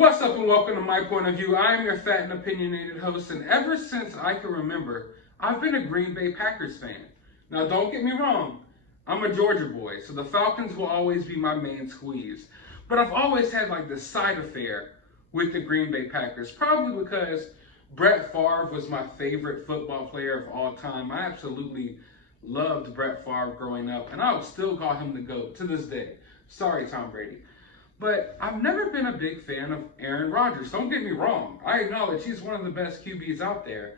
What's up and welcome to My Point of View. I am your fat and opinionated host, and ever since I can remember, I've been a Green Bay Packers fan. Now don't get me wrong, I'm a Georgia boy, so the Falcons will always be my main squeeze. But I've always had like this side affair with the Green Bay Packers, probably because Brett Favre was my favorite football player of all time. I absolutely loved Brett Favre growing up, and I would still call him the GOAT to this day. Sorry, Tom Brady. But I've never been a big fan of Aaron Rodgers. Don't get me wrong. I acknowledge he's one of the best QBs out there.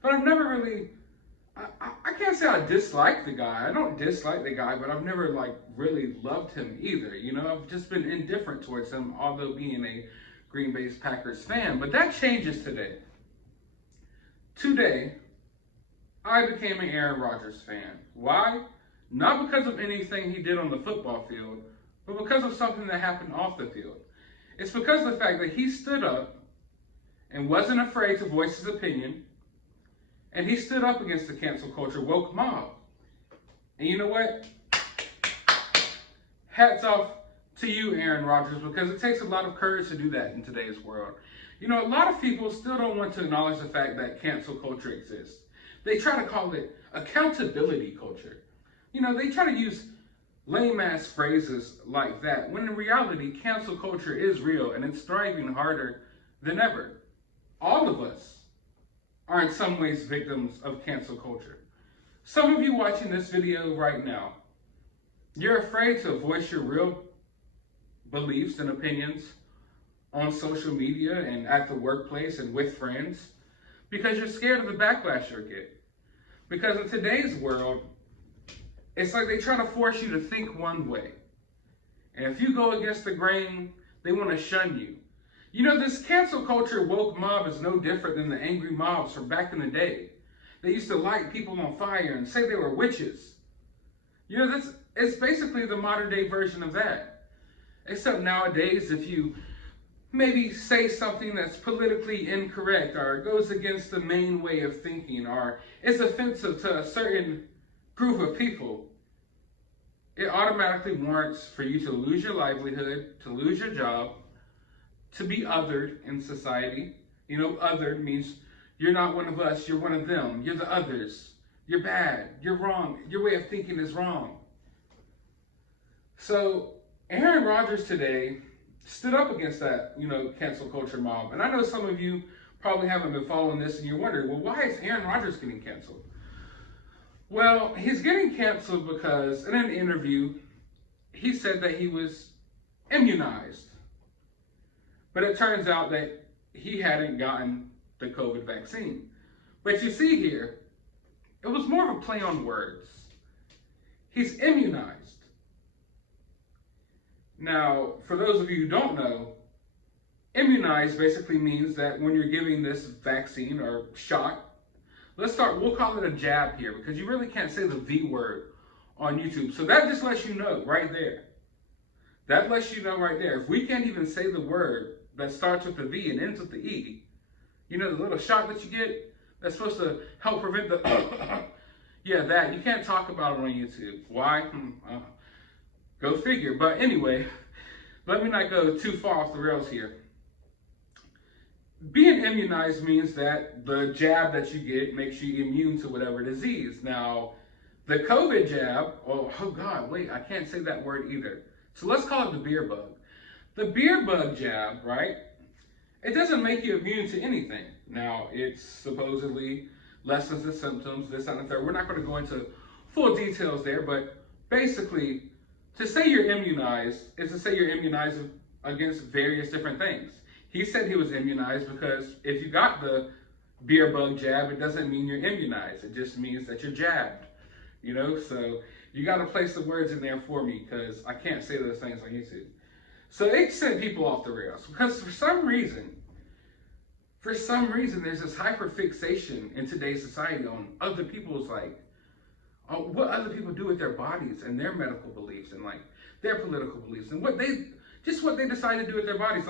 But I've never really, I can't say I dislike the guy. I don't dislike the guy, but I've never really loved him either. You know, I've just been indifferent towards him, although being a Green Bay Packers fan. But that changes today. Today, I became an Aaron Rodgers fan. Why? Not because of anything he did on the football field, but because of something that happened off the field. It's because of the fact that he stood up and wasn't afraid to voice his opinion, and he stood up against the cancel culture woke mob. And you know what? Hats off to you, Aaron Rodgers, because it takes a lot of courage to do that in today's world. You know, a lot of people still don't want to acknowledge the fact that cancel culture exists. They try to call it accountability culture. You know, they try to use lame-ass phrases like that, when in reality, cancel culture is real and it's thriving harder than ever. All of us are in some ways victims of cancel culture. Some of you watching this video right now, you're afraid to voice your real beliefs and opinions on social media and at the workplace and with friends because you're scared of the backlash you'll get. Because in today's world, it's like they try to force you to think one way. And if you go against the grain, they want to shun you. You know, this cancel culture woke mob is no different than the angry mobs from back in the day. They used to light people on fire and say they were witches. You know, it's basically the modern day version of that. Except nowadays, if you maybe say something that's politically incorrect or goes against the main way of thinking or is offensive to a certain group of people, it automatically warrants for you to lose your livelihood, to lose your job, to be othered in society. You know, othered means you're not one of us, you're one of them, you're the others, you're bad, you're wrong, your way of thinking is wrong. So Aaron Rodgers today stood up against that, cancel culture mob. And I know some of you probably haven't been following this and you're wondering, well, why is Aaron Rodgers getting canceled? Well, he's getting canceled because in an interview, he said that he was immunized. But it turns out that he hadn't gotten the COVID vaccine. But you see here, it was more of a play on words. He's immunized. Now, for those of you who don't know, immunized basically means that when you're giving this vaccine or shot, we'll call it a jab here because you really can't say the V word on YouTube. So that just lets you know right there. That lets you know right there. If we can't even say the word that starts with the V and ends with the E, you know, the little shot that you get that's supposed to help prevent the, yeah, that. You can't talk about it on YouTube. Why? Go figure. But anyway, let me not go too far off the rails here. Being immunized means that the jab that you get makes you immune to whatever disease. Now, the COVID jab, oh God, wait, I can't say that word either. So let's call it the beer bug. The beer bug jab, right? It doesn't make you immune to anything. Now, it supposedly lessens the symptoms, this, that, and the third. We're not going to go into full details there, but basically, to say you're immunized is to say you're immunized against various different things. He said he was immunized because if you got the beer bug jab, it doesn't mean you're immunized. It just means that you're jabbed, you know? So you got to place the words in there for me because I can't say those things on YouTube. So it sent people off the rails because for some reason, there's this hyperfixation in today's society on other people's what other people do with their bodies and their medical beliefs and their political beliefs and what they decide to do with their bodies.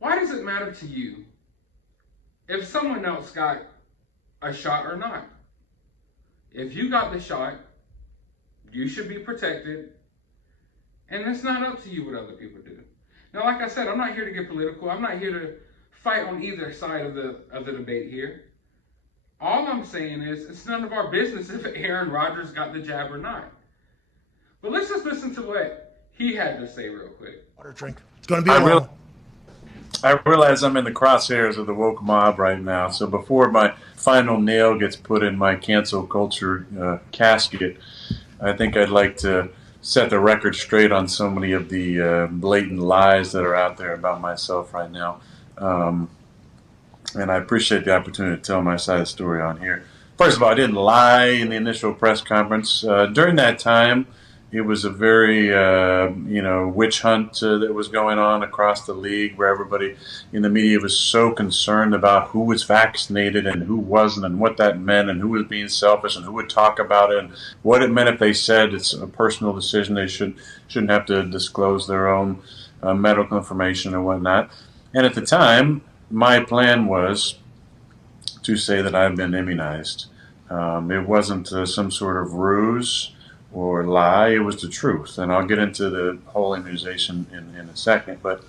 Why does it matter to you if someone else got a shot or not? If you got the shot, you should be protected, and it's not up to you what other people do. Now, like I said, I'm not here to get political. I'm not here to fight on either side of the debate here. All I'm saying is it's none of our business if Aaron Rodgers got the jab or not. But let's just listen to what he had to say real quick. Water drink. It's going to be a long one. I realize I'm in the crosshairs of the woke mob right now. So before my final nail gets put in my cancel culture casket, I think I'd like to set the record straight on so many of the blatant lies that are out there about myself right now. And I appreciate the opportunity to tell my side of the story on here. First of all, I didn't lie in the initial press conference. During that time, it was a very, witch hunt that was going on across the league, where everybody in the media was so concerned about who was vaccinated and who wasn't, and what that meant, and who was being selfish, and who would talk about it, and what it meant if they said it's a personal decision. They shouldn't have to disclose their own medical information and whatnot. And at the time, my plan was to say that I've been immunized. It wasn't some sort of ruse or lie. It was the truth. And I'll get into the whole immunization in a second. But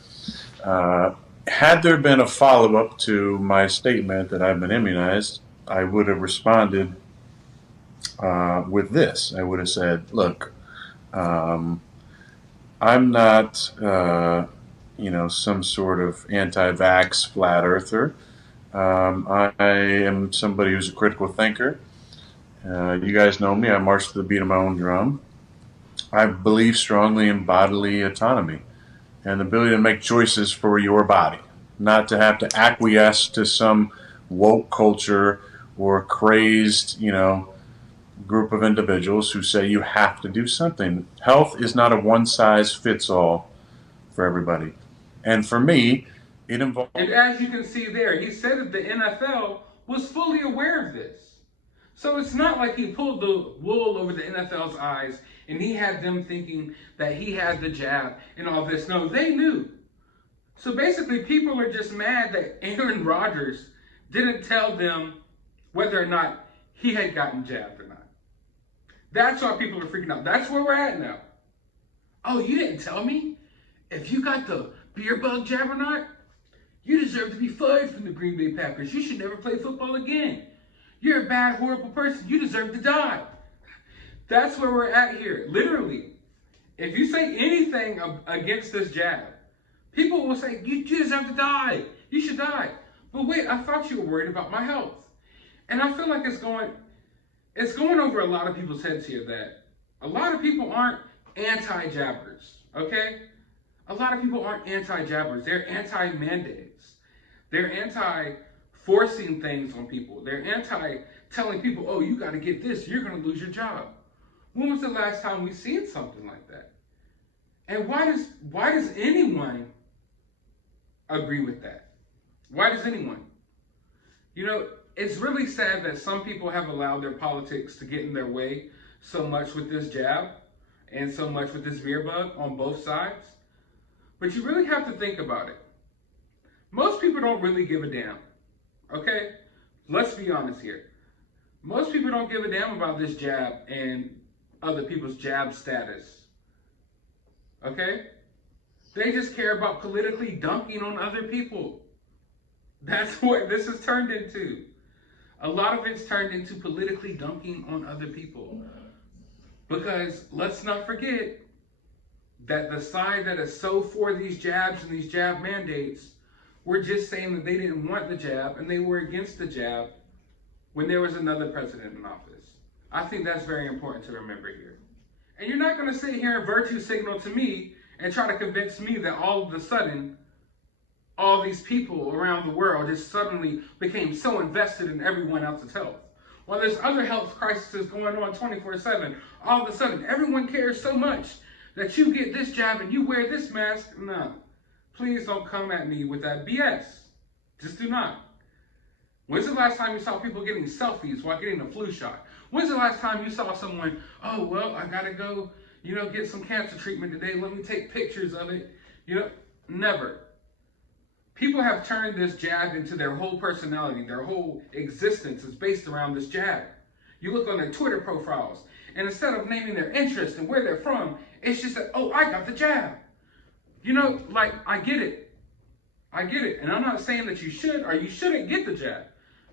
had there been a follow-up to my statement that I've been immunized, I would have responded with this. I would have said, look, I'm not, some sort of anti-vax flat earther. I am somebody who's a critical thinker. You guys know me. I march to the beat of my own drum. I believe strongly in bodily autonomy and the ability to make choices for your body, not to have to acquiesce to some woke culture or crazed, group of individuals who say you have to do something. Health is not a one-size-fits-all for everybody. And for me, it involves... And as you can see there, he said that the NFL was fully aware of this. So it's not like he pulled the wool over the NFL's eyes and he had them thinking that he had the jab and all this. No, they knew. So basically, people are just mad that Aaron Rodgers didn't tell them whether or not he had gotten jabbed or not. That's why people are freaking out. That's where we're at now. Oh, you didn't tell me if you got the beer bug jab or not? You deserve to be fired from the Green Bay Packers. You should never play football again. You're a bad, horrible person. You deserve to die. That's where we're at here. Literally. If you say anything against this jab, people will say, you deserve to die. You should die. But wait, I thought you were worried about my health. And I feel like it's going over a lot of people's heads here that a lot of people aren't anti-jabbers, okay? A lot of people aren't anti-jabbers. They're anti-mandates. They're anti-forcing things on people. They're anti-telling people, oh, you got to get this. You're going to lose your job. When was the last time we seen something like that? And why does anyone agree with that? Why does anyone? It's really sad that some people have allowed their politics to get in their way so much with this jab and so much with this beer bug on both sides. But you really have to think about it. Most people don't really give a damn, okay? Let's be honest here. Most people don't give a damn about this jab and other people's jab status, okay? They just care about politically dunking on other people. That's what this has turned into. A lot of it's turned into politically dunking on other people. Because let's not forget that the side that is so for these jabs and these jab mandates were just saying that they didn't want the jab and they were against the jab when there was another president in office. I think that's very important to remember here. And you're not going to sit here and virtue signal to me and try to convince me that all of a sudden, all these people around the world just suddenly became so invested in everyone else's health. While there's other health crises going on 24/7, all of a sudden everyone cares so much that you get this jab and you wear this mask. No, please don't come at me with that BS. Just do not. When's the last time you saw people getting selfies while getting a flu shot? When's the last time you saw someone, oh, well, I gotta go, get some cancer treatment today. Let me take pictures of it. Never. People have turned this jab into their whole personality. Their whole existence is based around this jab. You look on their Twitter profiles, and instead of naming their interest and where they're from, it's just that, oh, I got the jab. You know, like, I get it. And I'm not saying that you should or you shouldn't get the jab.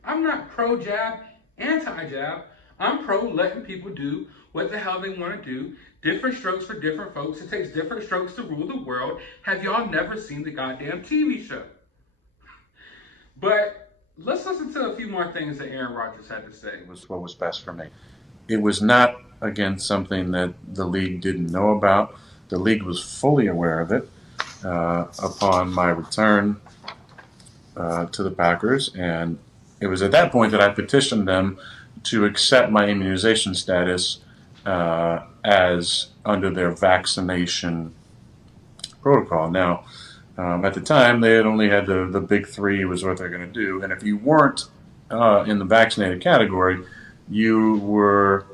I'm not pro-jab, anti-jab. I'm pro letting people do what the hell they want to do. Different strokes for different folks. It takes different strokes to rule the world. Have y'all never seen the goddamn TV show? But let's listen to a few more things that Aaron Rodgers had to say. Was what was best for me. It was not, again, something that the league didn't know about. The league was fully aware of it upon my return to the Packers, and it was at that point that I petitioned them to accept my immunization status as under their vaccination protocol. Now, at the time, they had only had the big three was what they're going to do, and if you weren't in the vaccinated category, you were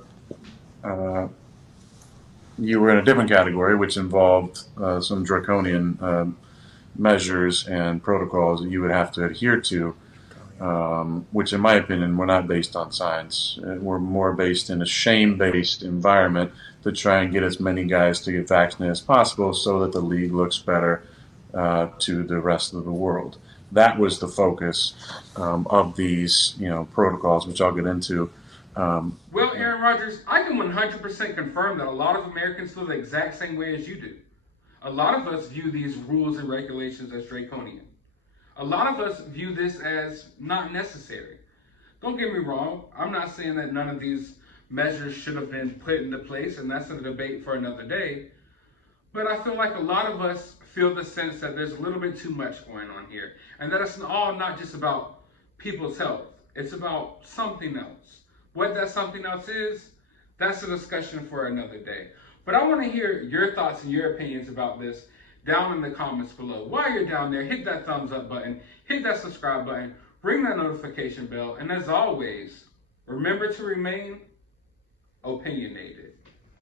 in a different category, which involved some draconian measures and protocols that you would have to adhere to, which in my opinion were not based on science. Were more based in a shame-based environment to try and get as many guys to get vaccinated as possible so that the league looks better to the rest of the world. That was the focus of these, protocols, which I'll get into. Well, Aaron Rodgers, I can 100% confirm that a lot of Americans feel the exact same way as you do. A lot of us view these rules and regulations as draconian. A lot of us view this as not necessary. Don't get me wrong, I'm not saying that none of these measures should have been put into place, and that's a debate for another day. But I feel like a lot of us feel the sense that there's a little bit too much going on here, and that it's all not just about people's health. It's about something else. What that something else is, that's a discussion for another day. But I want to hear your thoughts and your opinions about this down in the comments below. While you're down there, hit that thumbs up button, hit that subscribe button, ring that notification bell, and as always, remember to remain opinionated.